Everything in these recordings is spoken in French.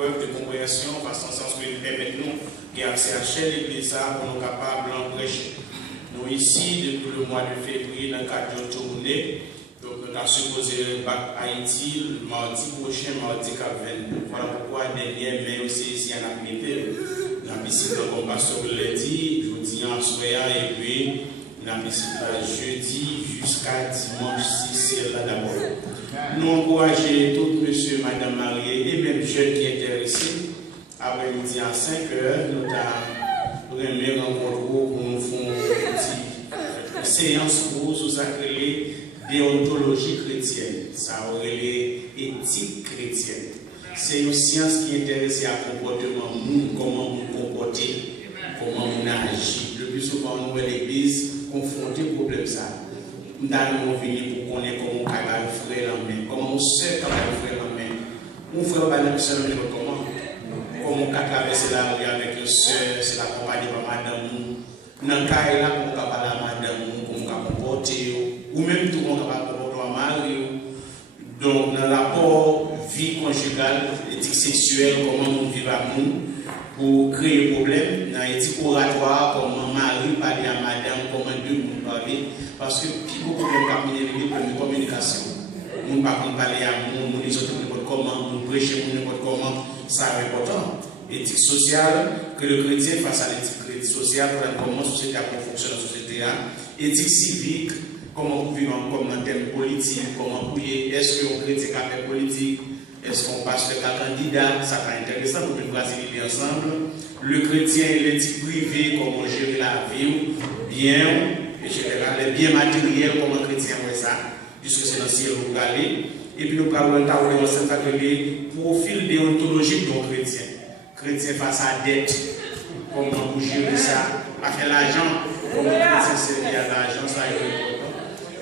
preuve de compréhension, parce qu'en sens que nous permettons qu'il y ait accès à chaque église pour nous capables d'encourager. Nous ici, depuis le mois de février, dans le cadre de tournée, donc nous avons supposé bac Haïti le mardi prochain, mardi 22. Voilà pourquoi dernier mai aussi ici en activité. Nous avons visité comme pasteur lundi, jeudi en soir et puis nous avons visité jeudi jusqu'à dimanche 6 là d'abord. Nous encourageons tous monsieur, madame mariés et même jeunes qui sont intéressés. Après-midi à 5 h, nous avons une rencontre pour nous faire une séance pour nous sacrer déontologie chrétienne. Ça aurait l'éthique chrétienne. C'est une science qui est intéressée à comportement, comment nous comporter, comment nous agir. Le plus souvent, nous voyons l'église confronter au problème ça. Nous allons venir pour connaître comment on va le frère en main, comment on sait comment le frère en main. Mon frère va le faire comment on va traverser la rue avec une soeur, c'est la compagnie de madame. Dans le cas là, on va parler à madame, comment on va comporter, ou même tout le monde va comporter à mari. Donc, dans le rapport vie conjugale, éthique sexuelle, comment on vit à nous, pour créer des problèmes, dans l'éthique oratoire, comment mari parler à madame, comment deux monde parler, parce que beaucoup de problèmes de communication. On ne peut pas parler à nous, nous les autres n'importe comment, nous prêcher n'importe comment, ça est important. Éthique sociale, que le chrétien face à l'éthique sociale, comment la société fonctionne la société. Éthique civique, comment vous vivez comme dans le thème politique, comment vous est-ce qu'on critique à faire politique, est-ce qu'on passe le cas candidat, ça va être intéressant pour nous brasser ensemble. Le chrétien et l'éthique privée, comment gérer la vie, bien, les biens matériels, comment le chrétien fait ça, puisque c'est dans le ciel où vous allez. Et puis nous parlons de ce profil déontologique de chrétien. Chrétien face à dette, comment vous gérez ça, avec l'argent, comment le chrétien servir à l'argent, ça est important.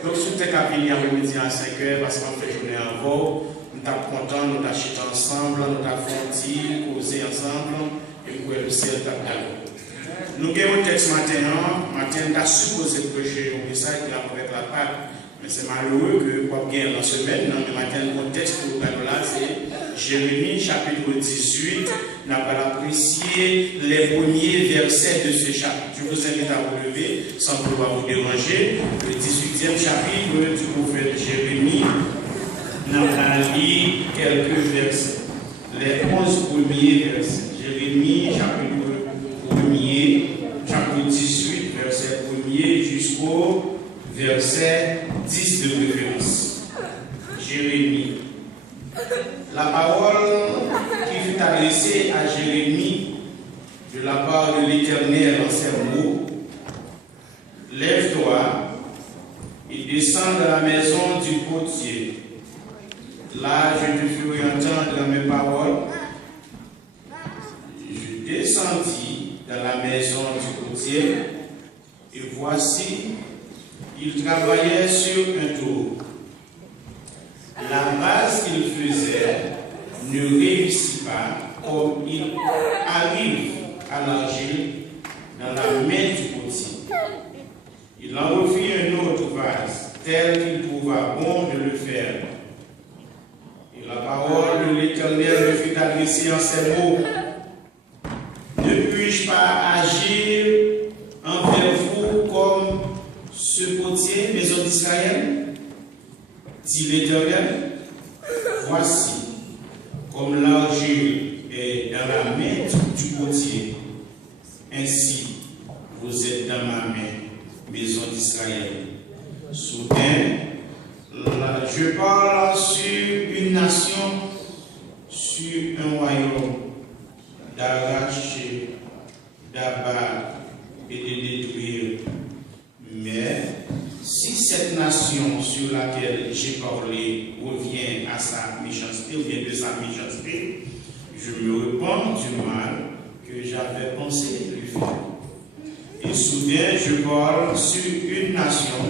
Donc, si vous êtes à venir après-midi à 5 h, parce qu'on fait journée encore, nous sommes contents, nous sommes achetés ensemble, nous sommes fondus, causés ensemble, et nous le ciel est nous avons un texte matin, nous avons supposé prêcher un message qui a avec la Pâque. Mais c'est malheureux que, pour gagner dans la semaine, dans le matin, le contexte pour nous là, c'est Jérémie, chapitre 18. Nous avons apprécié les premiers versets de ce chapitre. Je vous invite à vous lever, sans pouvoir vous déranger. Le 18e chapitre du prophète Jérémie. Nous allons lire quelques versets. Les 11 premiers versets. Jérémie, chapitre 1er, chapitre 18, verset 1er jusqu'au verset 10 de référence. Jérémie. La parole qui fut adressée à Jérémie de la part de l'Éternel en ces mots: lève-toi et descends dans la maison du potier. Là, je te ferai entendre mes paroles. Je descendis dans la maison du potier et voici, il travaillait sur un tour. La base qu'il faisait ne réussit pas, comme il arrive à l'argile dans la main du potier. Il en refit un autre vase, tel qu'il trouva bon de le faire. Et la parole de l'Éternel me fut adressée en ces mots: ne puis-je pas agir envers vous comme ce potier, maison d'Israël? Dit l'Éternel, voici, comme l'argile est dans la main du potier, ainsi vous êtes dans ma main, maison d'Israël. Soudain, je parle sur une nation, sur un royaume, d'arracher, d'abattre et de détruire. Mais si cette nation sur laquelle j'ai parlé revient à sa méchanceté, ou bien de sa méchanceté, je me repens du mal que j'avais pensé lui faire. Et soudain, je parle sur une nation,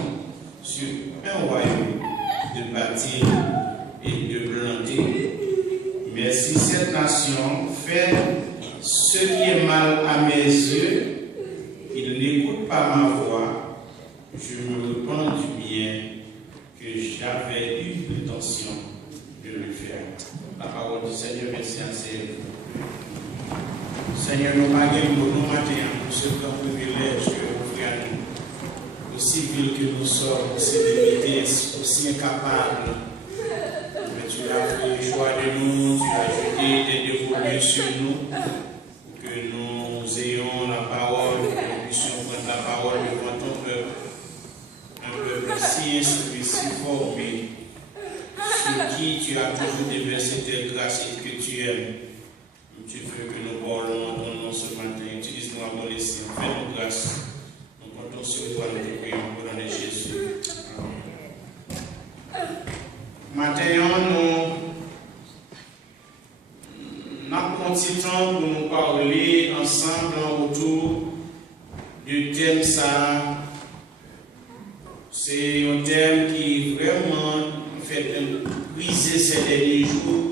sur un royaume, de bâtir et de planter. Mais si cette nation fait ce qui est mal à mes yeux, il n'écoute pas ma voix, je me repens du bien que j'avais eu l'intention de le faire. La parole du Seigneur, merci à Seigneur, nous pas gagné pour nous matin, pour ce grand privilège que vous offrez à nous. Aussi vil que nous sommes, aussi limités, aussi incapables. Mais tu as fait le choix de nous, tu as jeté tes dévolus sur nous, pour que nous ayons la parole, que nous puissions prendre la parole devant ton peuple. Un peuple si instruit, si formé, sur qui tu as toujours déversé tes grâces et que tu aimes. Tu veux que nous parlons en ton nom ce matin. Utilise-nous à mon laisser. Fais-nous grâce. Nous comptons sur toi, nous te prions au nom de Jésus. Maintenant, nous avons un petit temps pour nous parler ensemble autour du thème ça. C'est un thème qui vraiment fait briser ces derniers jours.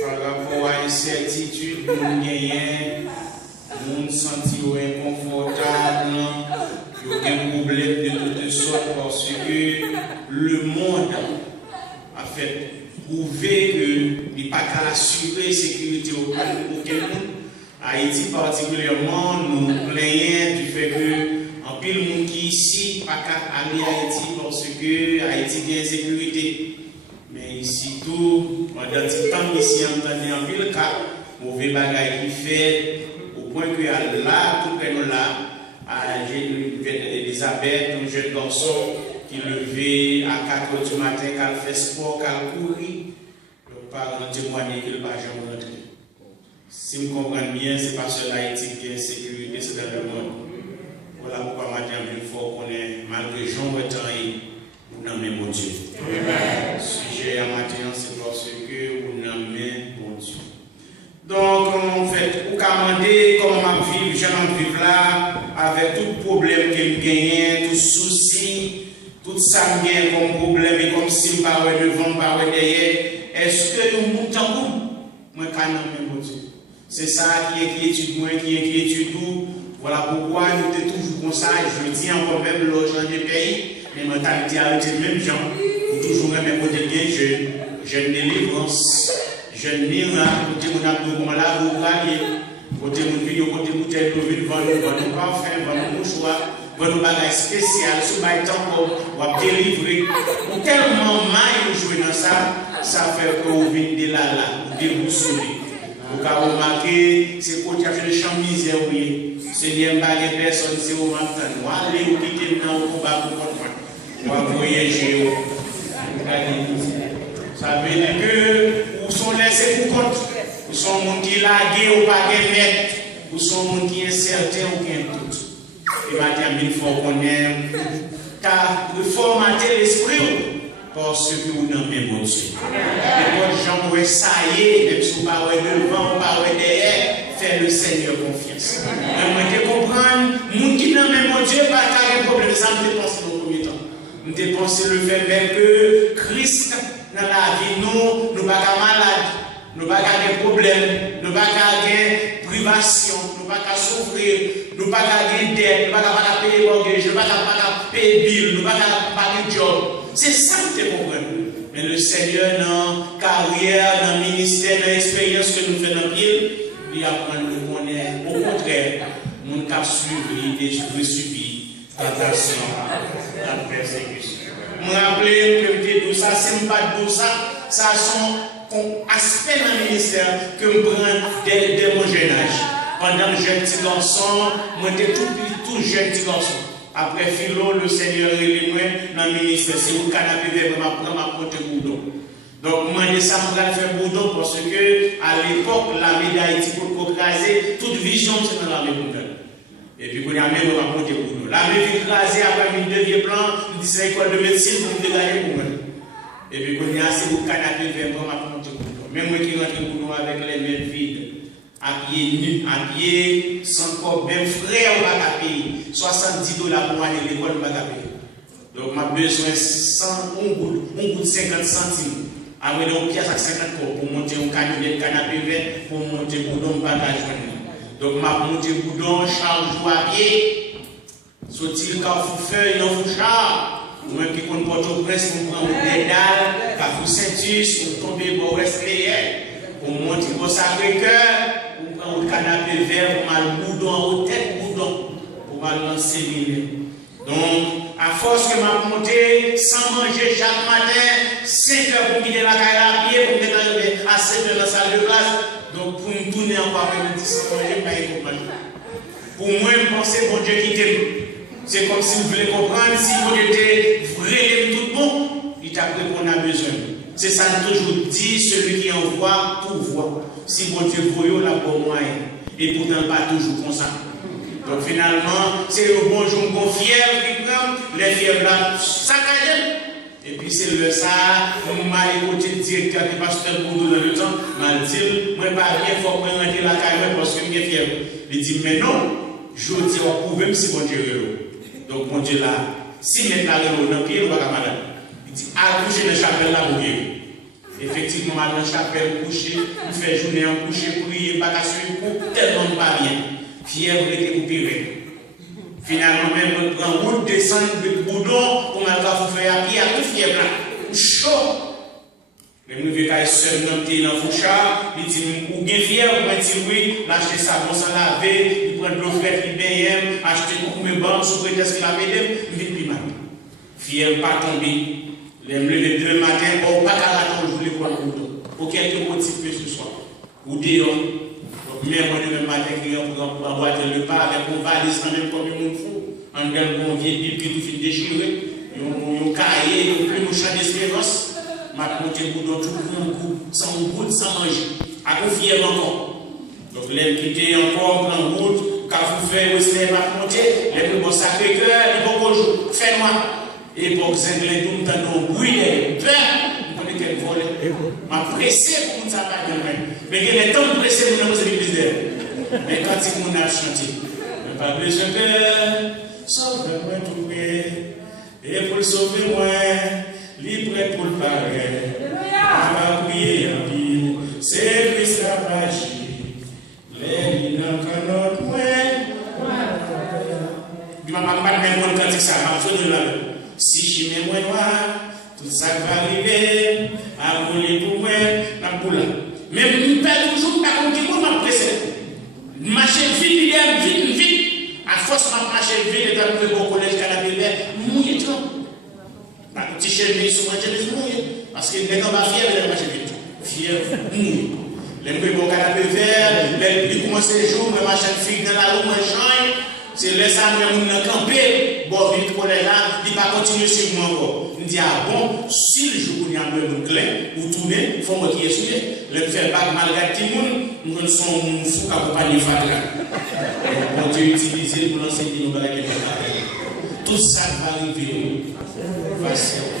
Par rapport à une certitude, nous gagnons, nous sentons inconfortables, nous avons des problèmes de toutes sortes parce que le monde a fait prouver qu'il n'est pas qu'à assurer la sécurité auquel monde. Haïti particulièrement, nous plaignons du fait que en pile monde qui ici pas qu'à aller à Haïti parce que Haïti a une sécurité. Mais ici tout, pendant ce temps ici, on a en pile cas, mauvais bagaille qui fait, au point que là, tout près de là, j'ai Elisabeth, un jeune garçon qui levait à 4 h du matin, qui fait sport, qui courir, le parent témoignait qu'il ne va jamais rentrer. Si vous comprenez bien, c'est parce que l'Haïti qui est en sécurité, c'est dans le monde. Voilà pourquoi maintenant, il faut qu'on ait, malgré Jean Breton, vous n'aimez mon Dieu. Le sujet à matin, c'est parce que vous n'aimez mon Dieu. Donc, en fait, vous commandez comment je vivre là, avec tout problème que je gagne, tout souci, tout ça que je comme problème, et comme si je parlais devant, je parlais derrière. Est-ce que nous montons moi, je n'aime mon Dieu? C'est ça qui étudie moi, qui étudie tout. Voilà pourquoi nous sommes toujours comme ça. Je dis encore même l'autre des pays. Les mentalités arrêtées de même gens, pour toujours aimer côté bien jeune délivrance, jeune miracle, côté mon abdou comme là, vous voyez, côté mon vidéo, côté mon tel, vendre parfum, vendre mouchoir, vendre bagage spécial, sous bail temps pour délivrer. Ou tellement mal vous jouez dans ça, ça fait que vous venez de là, vous déboussolez. Vous avez remarqué, c'est côté de chemise, oui. C'est bien pas de personnes, c'est au matin. Allez, vous quittez dans le combat pour votre point. Vous voyagez. Ça veut dire que vous sont laissés pour compte. Vous sont gens qui laguent ou pas de mettre. Vous sont gens qui sont incertains ou qui ont tout. Et maintenant, il faut qu'on ait reformater l'esprit. Parce que vous n'aimez pas Dieu. Et quand les gens vont essayer, même si vous parlez devant, vous parlez derrière, faire le Seigneur confiance. Mais vous comprendre, les gens qui n'aiment pas Dieu, pas de problème. Ça me dépense dans le premier temps. Nous dépensons le fait même que Christ, dans la vie, nous ne sommes pas malades, nous ne sommes pas de problèmes, nous ne sommes pas de privation, nous ne sommes pas souffrir, nous ne sommes pas de dette, nous ne sommes pas payer mortgage, nous ne sommes pas payer bill, nous ne sommes pas de job. C'est ça que tu comprends. Mais le Seigneur, dans la carrière, dans le ministère, dans l'expérience que nous faisons dans la ville, il apprend à nous connaître. Au contraire, nous avons suivi l'idée de subir la tentation, la persécution. Je me rappelle que tout ça, c'est pas tout ça, ça sont aspects dans le ministère que je prends dès mon jeune âge. Pendant que j'étais petit garçon, moi j'étais tout jeune petit garçon. Après Philo, le Seigneur est moi dans le ministère. Si vous canapé vers moi, je vais porter boudon. Donc, moi, je vais faire boudon parce que, à l'époque, l'armée d'Haïti, pour écraser, toute vision, c'est dans l'armée boudon. Et puis, quand il y a même, on va porter boudon. L'armée vient écraser après une deuxième plan, il dit c'est l'école de médecine pour me dégager pour moi. Et puis, quand il y a assez de canapé vers moi, je vais porter boudon. Même moi qui rentre boudon avec les mains vides. À pied nu, à pied, sans corps, même frère, on va payer. $70 pour aller à l'école, on va payer. Donc, on a besoin de 50 centimes. Avec une pièce à 50 corps pour monter un canapé vert, pour monter boudon, bagage. Donc, on a monté boudon, charge à pied. Sortir le carrefour feuille, non, fouchard. Ou même qui compte Port-au-Prince, on prend un pédale, carrefour Saint-Us, on tombe au reste réel. Pour monter au Sacré-Cœur. On haut de canapé vert, pour mal boudon, en haut tête boudon, pour mal lancer l'île. Donc, à force que m'a monté, sans manger chaque matin, 5 heures pour quitter la caille à pied, pour m'arriver à 7 heures dans la salle de classe. Donc, pour me tourner encore un petit sans manger, pas y manger. Pour moi, je pense bon Dieu qui t'aime. C'est comme si vous voulez comprendre, si vous était vrai tout bon, il t'a pris qu'on a besoin. C'est ça que toujours dit, celui qui envoie, tout voit. Si bon Dieu voyait, la bonne moyen. Et pourtant, pas toujours comme ça. Donc finalement, c'est le bon jour, bon fièvre qui prend, les fièvres là, saccagées. Et puis c'est le ça, on m'a écouté le directeur qui passe le boulot dans le temps, m'a dit, moi pas bien, il faut que je rentre la caille parce que j'ai fièvre. Il dit, mais non, je dis, on pouvait me si bon Dieu. Donc mon Dieu là, si mettre la réunion dans le pied, on va pas malade. Il dit, à coucher dans la chapelle là, vous voyez. Effectivement, dans la chapelle, coucher, on fait journée en coucher, prier, pas casser le coup, tellement pas bien. Fièvre était coupée. Finalement, même on prend route, descend de boudon, on a faire à pied, à tout fièvre là. Chaud. Les nouveaux cas seul dans le fouchard, il dit, ou bien fièvre, on dit oui, l'acheter savon sans laver, il prend de l'eau fraîche, il bien, acheter beaucoup de banques, sous prétexte qu'il a payé, il dit plus mal. Fièvre pas tomber. Les lever demain matin, bon, pas qu'à la je voulais prendre le boudon. Pour quelque motif que ce soit. Ou dehors. Même moi, demain matin, qui est pour avoir le pas avec une valise, même comme un fou, en gagnant une vieille Bible qui tout fait déchirer, un cahier, un peu champ d'espérance, m'a monté le boudon tout un coup, sans goutte, sans manger, à confier encore. Donc, les quitter encore, prendre route, quand vous faites aussi, m'a monté, les plus bons Sacré-Cœur, les bons jours, fais-moi. Et pour que Zinglin, tout le temps, nous brûler, on connaît quel volet. M'a pressé pour nous avoir demain. Mais il est temps de presser pour nous avoir l'église. Mais quand il a chanté, ne pas besoin de sauve-moi tout près. Et pour le sauver, moi, libre pour le pareil. On va prier en ville. C'est Christ la magie. Les lignes en notre moi. Il m'a pas même bon quand ça m'a fait de la si je mets moi noir, tout ça va arriver, à voler pour moi, la boule. Mais je ne perds toujours pas comme qui m'a pressé. Marcher vite, vite, vite. À force de marcher vite, et dans le collège canadien, mouillé trop. La petite chemise sur ma chemise mouillée. Parce que les gens sont fiers de marcher vite. Fiers, mouillés. Les gens canapé vert, ils commencent les jours, mais marcher vite dans la rue, moi, je c'est le samedi, on a campé, bon, vite pour les là, il va continuer sur moi encore. Il dit, ah bon, si le jour où il y a un peu clé, ou tourner, il faut me qui est souillé, le faire pas malgré tout le monde, nous sommes fous accompagnés Fatra. On Dieu utilisé pour l'enseigner nos balagues. Tout ça va arriver. Va servir.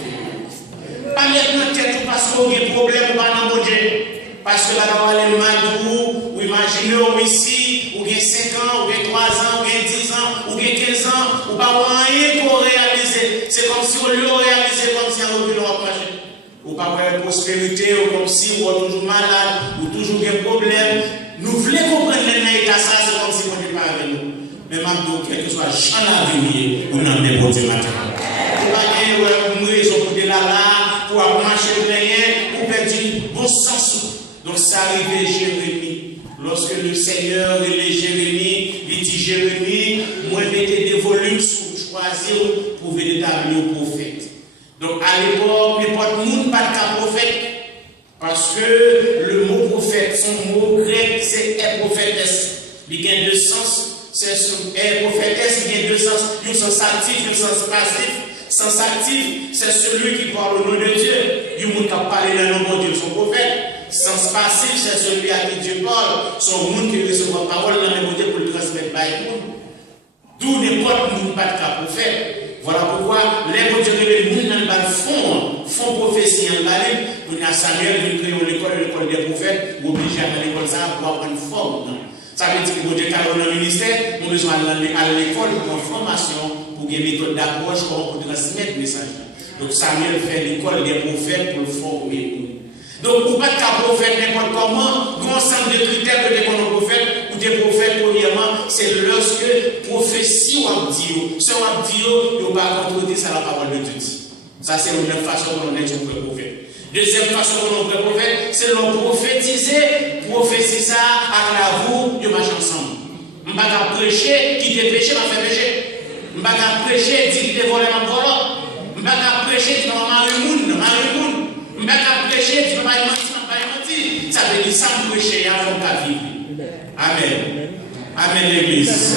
Pas maintenant que tout passe au problème, pas dans mon Dieu. Parce que là, on va aller mal ou imaginez ici, ou bien 5 ans, ou bien 3 ans, ou bien 10 ans, ou bien 15 ans, ou pas rien qu'on réalise. C'est comme si on le réalisait comme si on ne pas marché. Ou pas avoir prospérité, ou comme si on est toujours malade, ou toujours des problèmes. Nous voulons comprendre l'état ça, c'est comme si on n'était pas avec nous. Mais maintenant, quel que soit le champ d'avenir, ou non, des bons du matin. Ou pas une raison pour de là, pour marcher rien, pour perdre du bon sens. Donc ça arrivait Jérémie. Lorsque le Seigneur et Jérémie, il dit Jérémie, moi mettez des volumes sous choisir pour véritable prophète. Donc à l'époque, n'importe monde pas de prophète. Parce que le mot prophète, son mot grec, c'est prophétesse. Il y a deux sens. C'est prophétesse, il y a deux sens. Un sens actif, un sens passif. Sens actif, c'est celui qui parle au nom de Dieu. Il y a qui parle dans le nom de Dieu, son prophète. Sens passif, c'est celui à qui Dieu parle. Son monde qui reçoit la parole dans le monde pour le transmettre par le monde. D'où n'importe monde pas de prophète. Voilà pourquoi les mots de monde dans le font prophétie en Bible. On a Samuel qui crée l'école des prophètes, ou obligé à l'école ça pour avoir une forme. Ça veut dire que Dieu a dans le ministère, nous besoin d'aller à l'école pour une formation, pour une méthode d'approche, pour transmettre le message. Donc Samuel fait l'école des prophètes pour le former. Donc, pour pas de prophète n'importe comment, un ensemble de critères que des prophètes ou des prophètes, premièrement, c'est lorsque prophétie ou abdio. Ce abdio, il ne va pas contredire ça la parole de Dieu. Ça, c'est une façon dont on est un vrai prophète. Deuxième façon dont on est un vrai prophète, c'est de prophétiser, prophétiser ça à parle à vous, je marche ensemble. Je ne vais pas prêcher, qui te péché, m'a fait pécher. Je ne vais pas prêcher, dit qu'il te volé, m'a volé. Je ne vais pas prêcher, dit m'a marié moun. Je ne vais pas prêcher, dit m'a menti. Ça veut dire sans prêcher, il y a un cas vivre. Amen. Amen, l'église.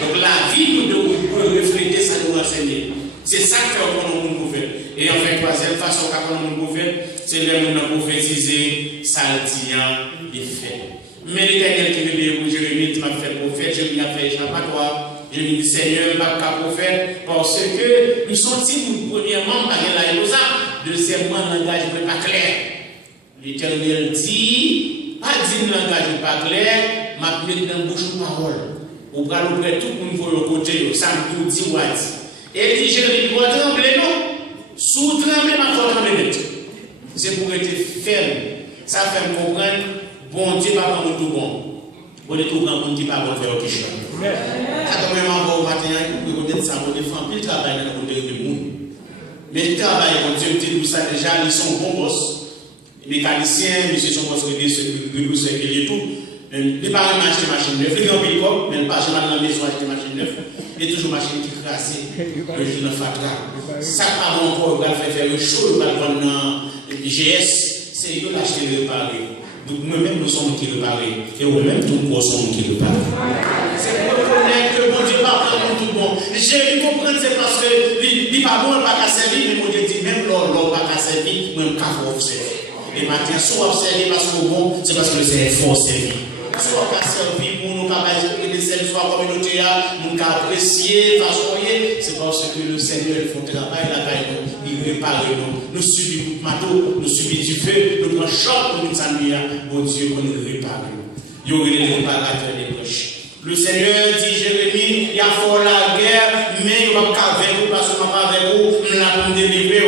Donc la vie, nous devons refléter ça, nous enseigner. C'est ça que fait qu'on nous fait. Et enfin, troisième façon qu'on nous fait, c'est de nous prophétiser, saltiant et fait. Mais l'Éternel qui veut dire pour Jérémie, tu m'as fait prophète, Jérémie a fait échappatoire. Je me dis, Seigneur, pas qu'à prophète, parce que nous sommes premièrement par la Yosa, deuxièmement, le langage n'est pas clair. L'Éternel dit, pas dit le langage n'est pas clair, m'a mis dans la bouche de parole. Ou pas l'ouvrir tout le monde au côté, ça me dit, et il dit, Jérémie, tu vas trembler, non? Sous trembler, ma foi trembler. C'est pour être ferme. Ça fait me comprendre, bon Dieu, pas comme tout bon. On est tout grand, on ne dit pas bon faire autre chose. Ça quand même au matin, pour connaître ça, on défend plus le travail dans le côté du monde. Mais le travail, on dit tout ça déjà, ils sont bons boss. Les mécaniciens, ils sont boss qui et tout. Les parents achètent des machines neuves, les grands mais pas jamais dans la maison acheter des machines neuves. Il y a toujours des machines qui crassent, le jour de fatra. Ça pas bon pour faire le show, le vendre dans l'IGS, c'est eux l'acheter et réparer. Donc nous-mêmes, nous sommes qui réparer. Et nous-mêmes, tout nous sommes qui réparer. C'est pour reconnaître que mon Dieu pas vraiment tout bon. J'ai compris, c'est parce que il n'est pas bon, il n'a pas qu'à servir, mais mon Dieu dit, même l'or, pas qu'à servir, même qu'à observer. Et maintenant, soit observer parce que bon, c'est parce que c'est fort servir. Soit qu'à servir pour nous, capables de celles soit communauté, nous apprécier, c'est parce que le Seigneur fait un travail là-bas, il répare nous. Nous subissons du marteau, nous subissons du feu, nous prenons choc pour nous s'ennuyer. Bon Dieu, on nous répare. Il y aurait des réparateurs des brèches. Le Seigneur dit, Jérémie, il y a fort la guerre, mais il ne va pas avec vous, parce qu'on va pas avec vous, nous l'avons délivré.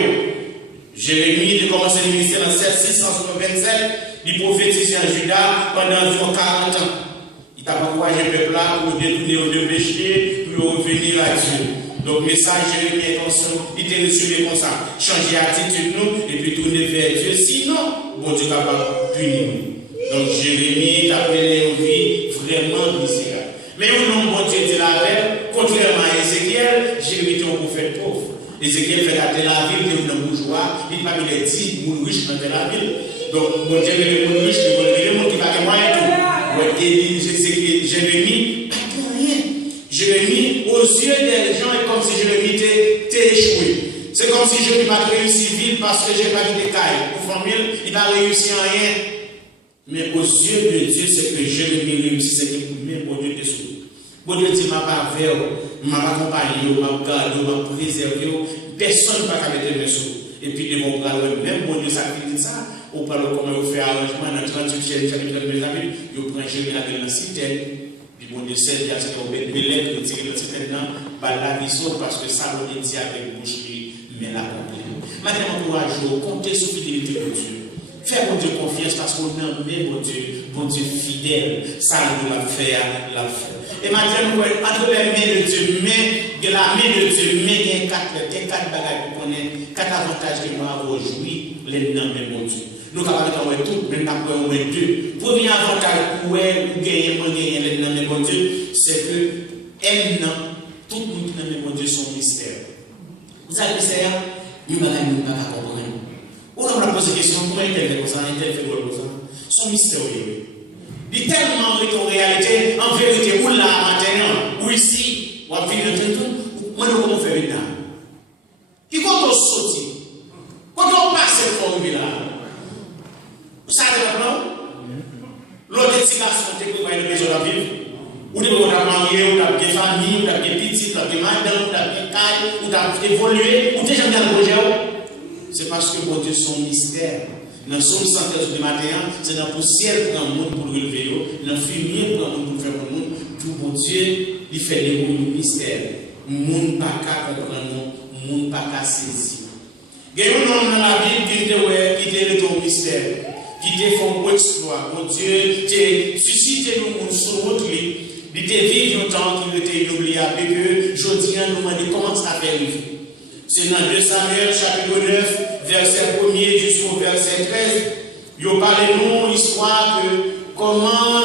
Jérémie, il a commencé le ministère en 627, il prophétisait en Juda pendant environ 40 ans. Il t'a encouragé le peuple là pour détourner le péché, pour revenir à Dieu. Donc, message Jérémie est conscient, il était résumé comme ça. Changer d'attitude nous et puis tourner vers Dieu. Sinon, bon Dieu va pas punir nous. Donc, Jérémie t'a appelé une vie vraiment misérable. Mais au nom bon Dieu dit la veille, contrairement à Ézéchiel, Jérémie était un prophète pauvre. Ézéchiel fait la ville, il est un bourgeois, il parmi les 10 moun riches dans la ville. Donc, bon Dieu, les moun riches, les moun qui va les moyens tout. Jérémie, pas rien. Jérémie, aux yeux des gens, est comme si Jérémie t'ait échoué. C'est comme si Jérémie n'a pas réussi vite parce que j'ai pas de détails. Pour famille, il n'a réussi en rien. Mais aux yeux de Dieu, c'est que Jérémie réussit, c'est que même bon Dieu te sourit. Bon Dieu dit, m'a pas vers, m'a accompagné, m'a gardé, m'a préservé. Personne ne va mettre mes sous. Et puis, ils vont prendre même bon Dieu, ça dit ça. On parle comment on fait arrangement dans 38e chapitre de mes amis. Ils prennent Jérémie dans la cité. Puis bon Dieu sait, il y a ce qu'on met des lettres, il tire le cité dedans, la vision parce que ça, on dit avec bouche mais la complète. Maintenant, courage, comptez sur la fidélité de Dieu. Faire mon Dieu confiance parce qu'on aime mon Dieu fidèle. Ça, nous l'a fait, l'a fait. Et maintenant, entre les mains de Dieu, mais la main de Dieu, mais il y a quatre bagages pour connaître, 4 avantages que nous avons joué, les noms de mon Dieu. Nous avons tout, mais nous avons deux. Premier avantage pour gagner les noms de mon Dieu, c'est que tout le monde qui nomme mon Dieu son mystère. Vous savez, mystère, nous ne pouvons pas comprendre. On a posé la question, comment il fait comme ça, il fait comme ça. Son mystérieux. Il est tellement en réalité, en vérité, ou là, maintenant, ou ici, ou à vivre de tout, moi, nous comment faire maintenant. Et quand on saute, quand on passe pour le là, vous savez maintenant, l'autre destination, c'est pour une maison à vivre. Ou de vous avez marié, ou avez des familles, ou vous avez des petits, ou vous avez des madame, ou vous avez des tailles, ou vous avez évolué, ou déjà dans le projet. C'est parce que mon Dieu, son mystère. Dans son santé du matin, c'est dans la poussière pour un monde pour le relever, dans le fumier pour un monde pour faire un monde. Tout mon Dieu, il fait des mystères. Le monde n'a pas comprendre, le monde n'a pas saisir. Il y a un homme dans la Bible qui était le mystère, qui était fait un exploit. Mon Dieu, tu suscité le monde sur votre lit. Il était vivre longtemps qu'il était inoubliable et que je dis à nous demander comment ça fait vivre. C'est dans 2 Samuel, chapitre 9, verset 1er jusqu'au verset 13. Il parle de nous, histoire que comment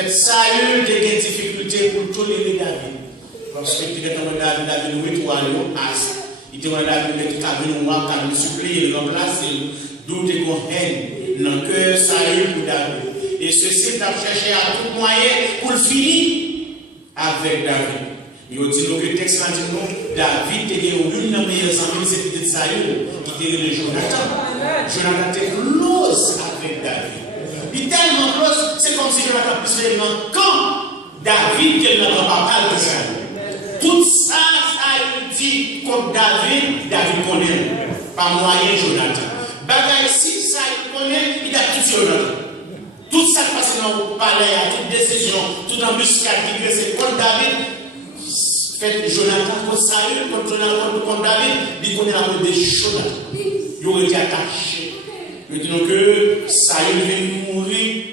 fait, Saül a des difficultés pour tolérer David. Parce que David, oui, toi, il était David qui a vu moi, qui a supplié, il remplace, d'où des grands haines dans le cœur Saül pour David. Et ceci a cherché à tout moyen pour le finir avec David. Il dit que le texte dit que David était une des meilleures amies, c'est peut-être Saül qui était le Jonathan. Jonathan était close avec David. Il est tellement close, c'est comme si Jonathan puisse faire quand David, qui n'a pas parlé de Saül. Tout ça, Saül dit contre David, David connaît. Par moyen Jonathan. Bagaille, si Saül connaît, il a tout Jonathan. Tout ça qui passe dans le palais, toute décision, toute embuscade qui c'est contre David. Fait Jonathan contre Saül, contre Jonathan contre David, il connaît la route des Jonathan. Il aurait été attaché. Maintenant que Saül vient mourir,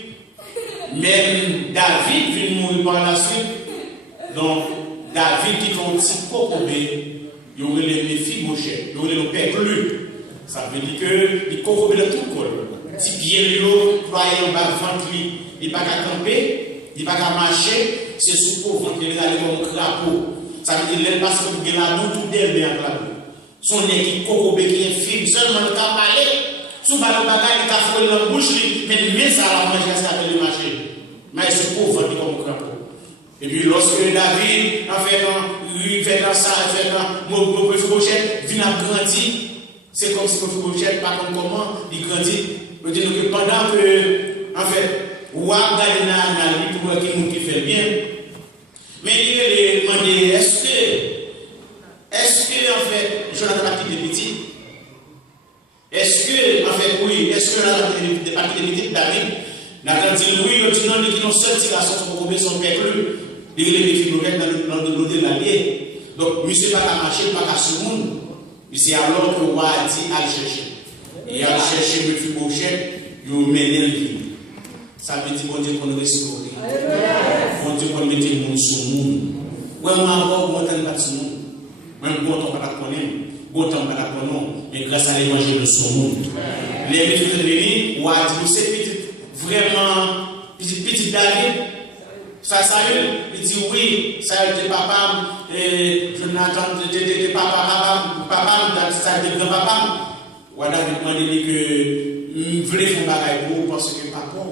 même David vient mourir par la suite. Donc, David qui fait un petit cocobé, il aurait les Méphibosheth, il aurait le père plus. Ça veut dire que il cocobé dans tout le corps. Si pied l'eau, croyez en bas ventre, il ne va pas camper, il ne va pas marcher, c'est sous peau ventre, il va aller comme un crapaud. Ça veut dire qu'il passe pour gagner la boue tout derrière la boue. Son nez qui cocobé qui est film, seulement le cap aller, sous le bagage, il a fait dans la bouche, mais ça va manger, ça va le marcher. Mais c'est pour ventre comme un crapaud. Et puis lorsque David, en fait, il fait dans ça, il fait dans mon Méphibosheth, vient à grandir, c'est comme si Méphibosheth, pas comme comment, il grandit. Je dis que pendant que, en fait, roi Galena n'a lu pour quelqu'un qui fait bien, mais il a demandé est-ce que, en fait, Jonathan a quitté petit? Est-ce que, en fait, oui, est-ce que Jonathan a quitté petit, David? Nathan dit oui, il dit non, il dit non, seul petit garçon pour couper son père, il est les filles dans le lot de l'allié. Donc, monsieur n'a pas marché, pas qu'à ce monde. C'est alors que le roi a dit à le chercher. Et à chercher Méphibosheth, il a mené le vie. Ça veut dire, bon Dieu, qu'on restaure. Bon Dieu, qu'on mette le monde sur le monde. Oui, moi, encore, bon temps, pas sur le monde. Même bon temps, pas la connaître. Bon temps, pas la connaître. Mais grâce à l'évangile de son monde. Les méthodes de l'Église, ou a dit, c'est vraiment, petit David. Ça, il dit oui, ça, était papa, Jonathan, était papa, ça, était grand-papa. Voilà, il m'a dit que je voulais faire un bagage pour vous parce que papa,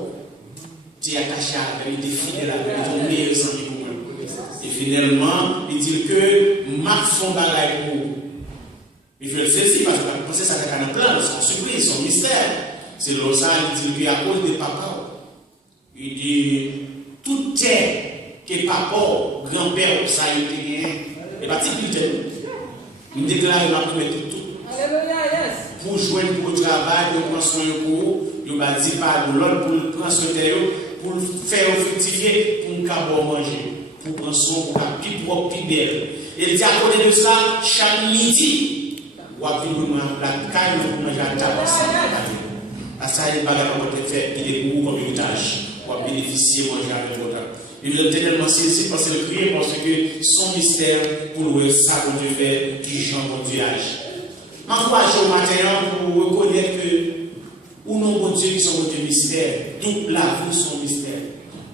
tu es attaché à lui, tu es fidèle à lui, tu es ton meilleur ami pour moi. Et finalement, il dit que m'a fait un bagage pour vous. Il fait ceci parce que vous pensez que ça a un plan, son surprise, son mystère. C'est là ça, il dit qu'à cause de papa, il dit tout est que papa, grand-père, ça a été gagné. Et pas il déclare la première tout. Pour jouer pour le travail, pour prendre soin de vous, il va dire pas de l'autre, pour prendre soin de vous, pour faire fructifier, pour nous manger, pour prendre soin, pour faire plus propre, plus belle. Et il dit à côté de ça, chaque midi, on va venir la caille pour manger la table. À ça, il va faire il est beaucoup comme héritage, on va bénéficier, manger avec votre. Il veut tellement saisir parce que le prier parce que son mystère pour le ça que Dieu fait, qui Jean mon Dieu âge. M'encourage au matin pour reconnaître que ou non bon Dieu qui sont votre mystère, toute la vie son mystère.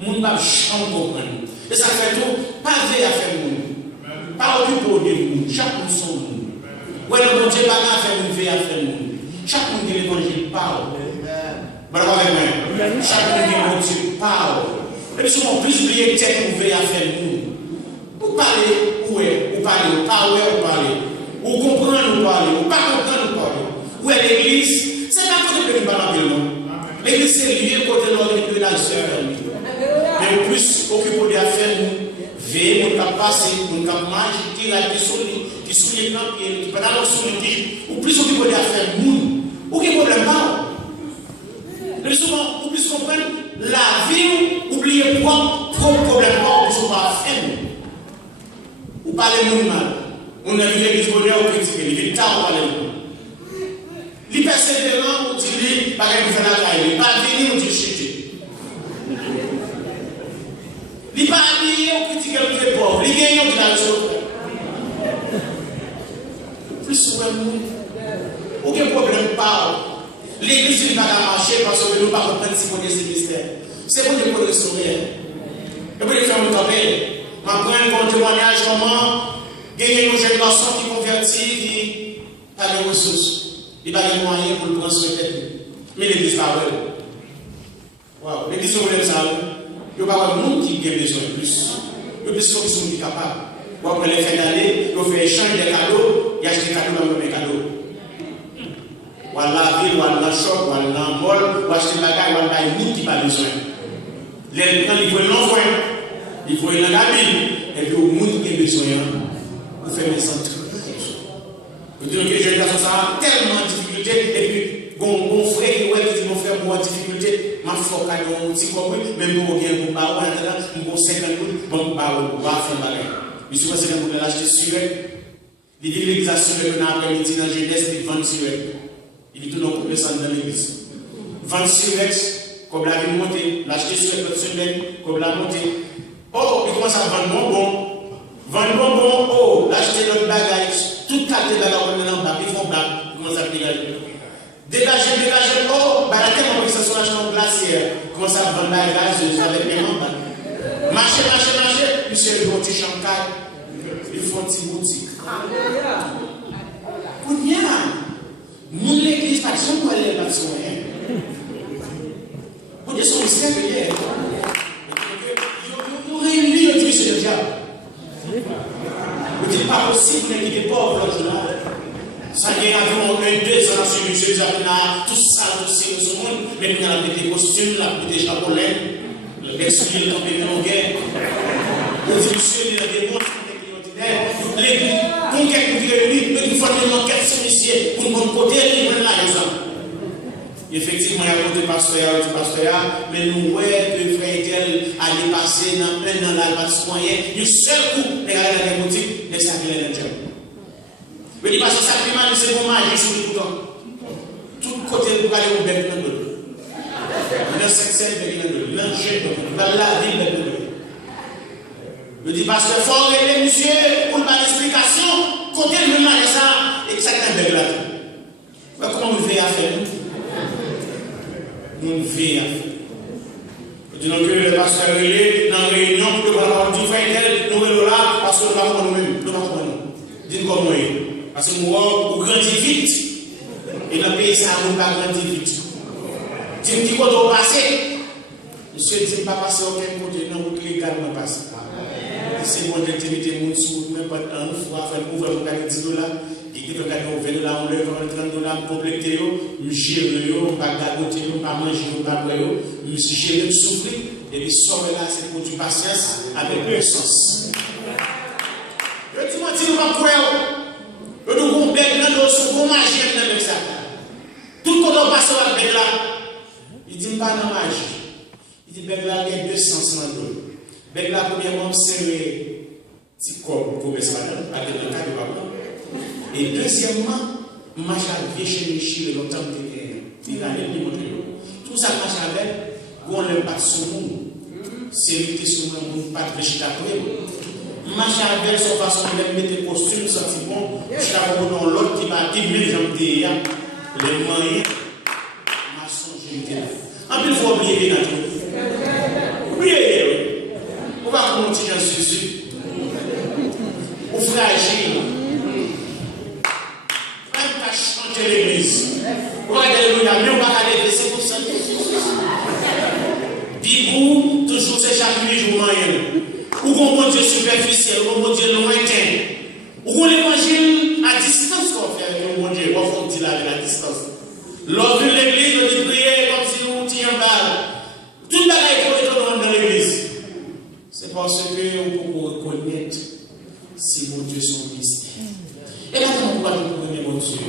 Mon ne va jamais comprendre. Et ça fait tout, pas veiller à faire monde. Pas occuper de nous, chaque monde son monde. Ouais, le bon Dieu pas à faire une veille à faire monde. Chaque monde qui l'évangile parle. Voilà avec moi. Chaque monde qui bon Dieu parle. Et puis souvent plus oublier que tête vous veillez à faire nous. Vous parlez, où est, vous parlez, pas où est, vous parlez. Vous comprenez, vous parlez, vous pas comprendre, vous parlez. Où est l'église? C'est pas côté de l'Église, non. L'église c'est lié côté de l'ordre de la sœur. Mais au plus, occupez des affaires, nous, veillez, nous cap passer, nous cap manger, qui a des souliers, qui souliers grand pied, qui pendant le soulier, ou plus occupez des affaires, nous. Ou qui problème pas? Mais souvent, vous plus comprendre, la vie, oubliez propre problème, vous ne pas faire. Vous parlez de mal. On a vu l'église bonheur au critique, il est tard, on parle de nous. Les persévérants, on dit, par exemple, vous faites la caille, il pas venir, on dit, chuter. Il pas habillé, on critique, on fait pauvre. Il gagne, on dit, la chose. Plus souvent, aucun problème, parle. L'église ne va pas marcher parce que nous ne pouvons pas comprendre si on est ce mystère. C'est bon de restaurer. Et puis, il fait un tapé. Je prends un témoignage comment gagner un jeune garçon qui convertit, qui a des ressources. Il n'a pas de moyens pour le prendre sur la tête. Mais l'église pas vrai. Wow. L'église est vraiment ça. Il n'y a pas de monde qui a besoin de plus. Il y a des gens qui sont capables. Après les fins d'année, il fait échange des cadeaux, il achète des cadeaux dans les cadeaux. Ou à la ville, ou à la shop, ou à la mall, ou acheter des bagages, ou à la qui n'a pas besoin. Les gens, ils veulent l'enfant, ils veulent la Bible, et puis au monde qui a besoin, vous faites des centres. Vous dites que je vais dans tellement de difficultés, et puis, mon frère qui dit mon frère, moi, difficulté, ma foi, quand on dit comme oui, même pour bien pour barreau, pour 50 000, bon, barreau, va faire bagage. Mais souvent, c'est pour l'acheter sur elle. Il dit l'église a sur elle, on a après-midi dans la jeunesse, il vend sur elle. Il dit tout le monde peut descendre dans l'église. Vendre sur elle, comme la vie montée, l'acheter sur elle, l'autre semaine, comme la montée. Oh, il commence à vendre bonbon. Vendre bonbon, oh, l'acheter notre bagage. Tout quatre bagages, on est en bas, ils font bas, ils commencent à dégager. Dégager, oh, bah, la tête, on peut que ça soit acheté en glacière. Commence à vendre bagage avec mes membres. Marcher, monsieur le petit chancal, il faut un petit boutique. Nous, l'église, par exemple, pour aller là-dessus, vous dites, son mystère, nous réunissons le Dieu, c'est le diable. Vous dites, pas possible, mais il est pauvre, là. Ça y est, avant 1, 2 ans, sur Monsieur Jacques, tout ça, tout ce monde, mais nous avons des costumes, des japonais. L'excuse de tomber dans la guerre. Le monsieur, il a des bons qui l'église, pour quelqu'un qui réunit, mais il faut une enquête sur ici, pour qu'on côté, il prenne la raison. Effectivement, il y a côté pasteur, mais nous, ouais, que frère Etel allait passer dans un an là, parce qu'on y est, du seul coup, les gars dans les boutiques, les sacs de l'intérieur. Mais il passe au sacrement, c'est bon magie sur le bouton. Tout côté, vous allez au bec dans le le sexuel de l'enjeu de la ville de Dieu. Je dis parce que faut aider monsieur pour pas d'explication, côté le mal ça, et chacun de là. Mais comment vous faites à faire? Nous faisons à faire. Disons que le pasteur relais dans la réunion pour que nous disons nous sommes là parce que nous ne sommes pas nous-mêmes. Nous ne sommes pas nous. Dites comment parce que nous grandissons vite. Et dans le pays, ça ne va pas grandir vite. Si vous dites qu'on doit passer, monsieur ne dit pas passer aucun côté, non, vous légalement passer. C'est mon activité, mon sou, même pas un fois, faire ouvrir mon $10, et qui doit gagner $20, on lève $30, pour compléter, je gère, je pas gagoter, je pas manger, je pas boire, je gère, je souffrir, et puis sort là, c'est pour du patience avec puissance. Je dis, moi, si nous ne pas croire, nous avons un bec dans nos magie avec ça. Tout le monde passe avec là. Il dit pas dans magie. Il dit ben là il y a 2 sens dans l'eau. Ben là premièrement observer petit corps pour mettre ça dans avec le cas de papa. Et deuxièmement marcher avec chez Michel longtemps que il a les montrer. Tout ça marche avec on le pas sur nous. C'est lui qui sur nous pas de végéta après. Marcher avec son façon de mettre costume sorti bon, jusqu'à dans l'autre qui va qui met les jambes derrière les moyens. En plus, il faut oublier notre vie. Oubliez, on va continuer à se suivre. Ou fragile. Même pas changer l'église. On va alléluia, mais on va aller c'est pour ça. Bibou, toujours c'est chaque jour moyen. Ou qu'on bon Dieu superficiel, ou qu'on bon Dieu lointain. Ou qu'on l'évangile à distance qu'on fait avec le bon Dieu. On faut dire la distance. Lors de l'église, on dit prier comme si nous tirions en balle. Tout le monde est dans l'église. C'est parce que on peut reconnaître si mon Dieu son mystère. Et là, on va nous connaître mon Dieu.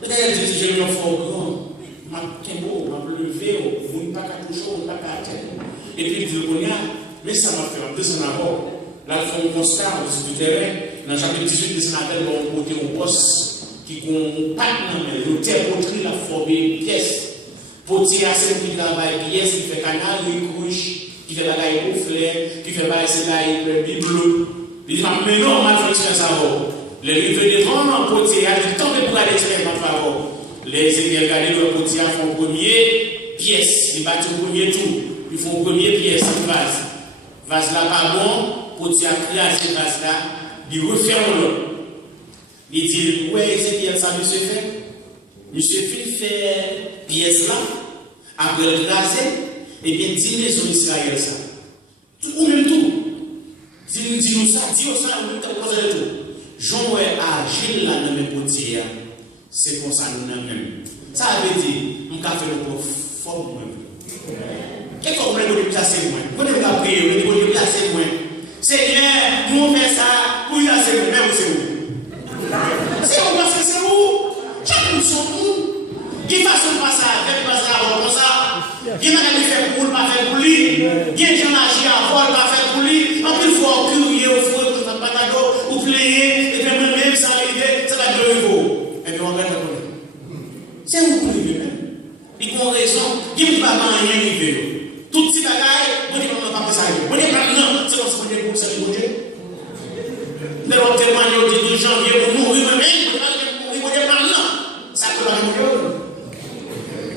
Peut-être que je vais me faire grand. Ma tembo, ma levé, on ne pas qu'à toucher, on ne pas qu'à terre. Et puis, il dit, mais ça m'a fait un peu son abord. Là, il faut un constat, on du terrain. Dans le chapitre 18 de Sénatel, on va côté au poste. Qui compacte le terre poterie la forme une pièce. Potier à celle qui travaille, pièce qui fait canal, qui couche, qui fait bagaille pour flair, qui fait bagaille c'est bible. Il dit, mais non, on va faire ça. Les livres de prendre potier, il y a du temps pour aller faire en faveur. Les églises regardent le potier font premier pièce, ils battent le premier tour, ils font premier pièce en base. vase là pas bon, pour dire craser vase là, il referme l'autre. Il dit, ouais, c'est bien ça, monsieur fait. Monsieur fait pièce là, après le craser, et bien 10 maisons Israël ça. Ou même tout. Dis-nous ça, dis-nous ça, ou même temps, de tout. Jean agile là dans mes potiers, c'est comme ça nous même. Ça veut dire, on a fait le forme. Et comme on a dit, ça c'est moi.